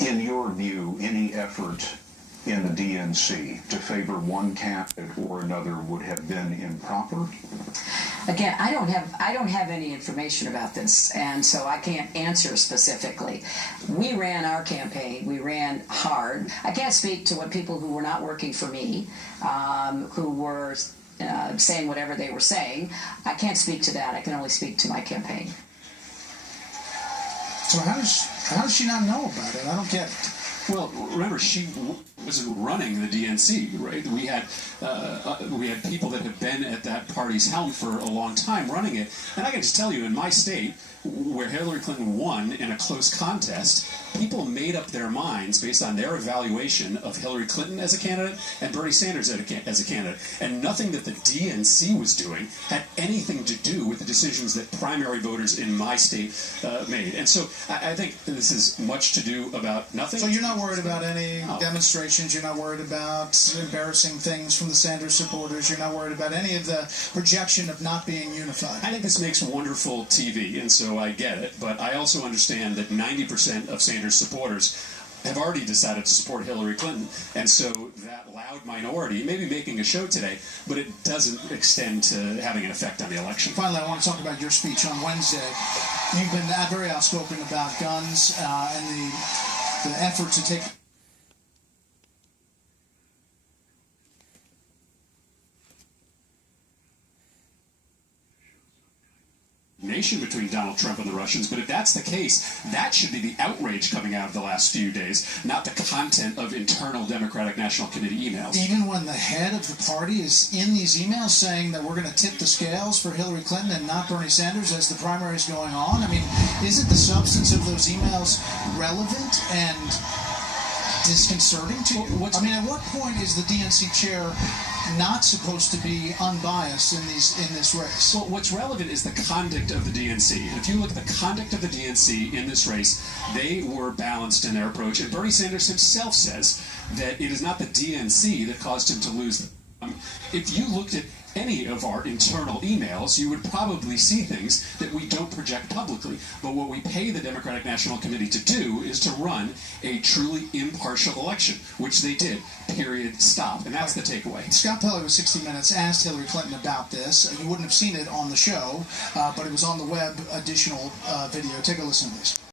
in your view, any effort in the DNC to favor one candidate or another would have been improper? Again, I don't have any information about this, and so I can't answer specifically. We ran our campaign. We ran hard. I can't speak to what people who were not working for me, who were saying whatever they were saying. I can't speak to that. I can only speak to my campaign. So how does she not know about it? I don't get it. Well, remember, she wasn't running the DNC, right? We had people that have been at that party's helm for a long time running it. And I can just tell you, in my state, where Hillary Clinton won in a close contest, people made up their minds based on their evaluation of Hillary Clinton as a candidate and Bernie Sanders as a candidate. And nothing that the DNC was doing had anything to do with the decisions that primary voters in my state made. And so I think this is much to do about nothing. So you're not worried about any demonstrations? You're not worried about embarrassing things from the Sanders supporters? You're not worried about any of the projection of not being unified? I think this makes wonderful TV, and so I get it. But I also understand that 90% of Sanders supporters have already decided to support Hillary Clinton, and so that loud minority may be making a show today, but it doesn't extend to having an effect on the election. Finally, I want to talk about your speech on Wednesday. You've been very outspoken about guns and the effort to take nation between Donald Trump and the Russians, but if that's the case, that should be the outrage coming out of the last few days, not the content of internal Democratic National Committee emails. Even when the head of the party is in these emails saying that we're going to tip the scales for Hillary Clinton and not Bernie Sanders as the primary is going on, I mean, isn't the substance of those emails relevant and disconcerting to you? I mean, at what point is the DNC chair not supposed to be unbiased in this race? Well, what's relevant is the conduct of the DNC. And if you look at the conduct of the DNC in this race, they were balanced in their approach. And Bernie Sanders himself says that it is not the DNC that caused him to lose. If you looked at any of our internal emails, you would probably see things that we don't project publicly. But what we pay the Democratic National Committee to do is to run a truly impartial election, which they did, period, stop. And that's the takeaway. Scott Pelley with 60 Minutes asked Hillary Clinton about this. You wouldn't have seen it on the show, but it was on the web, additional video. Take a listen to this.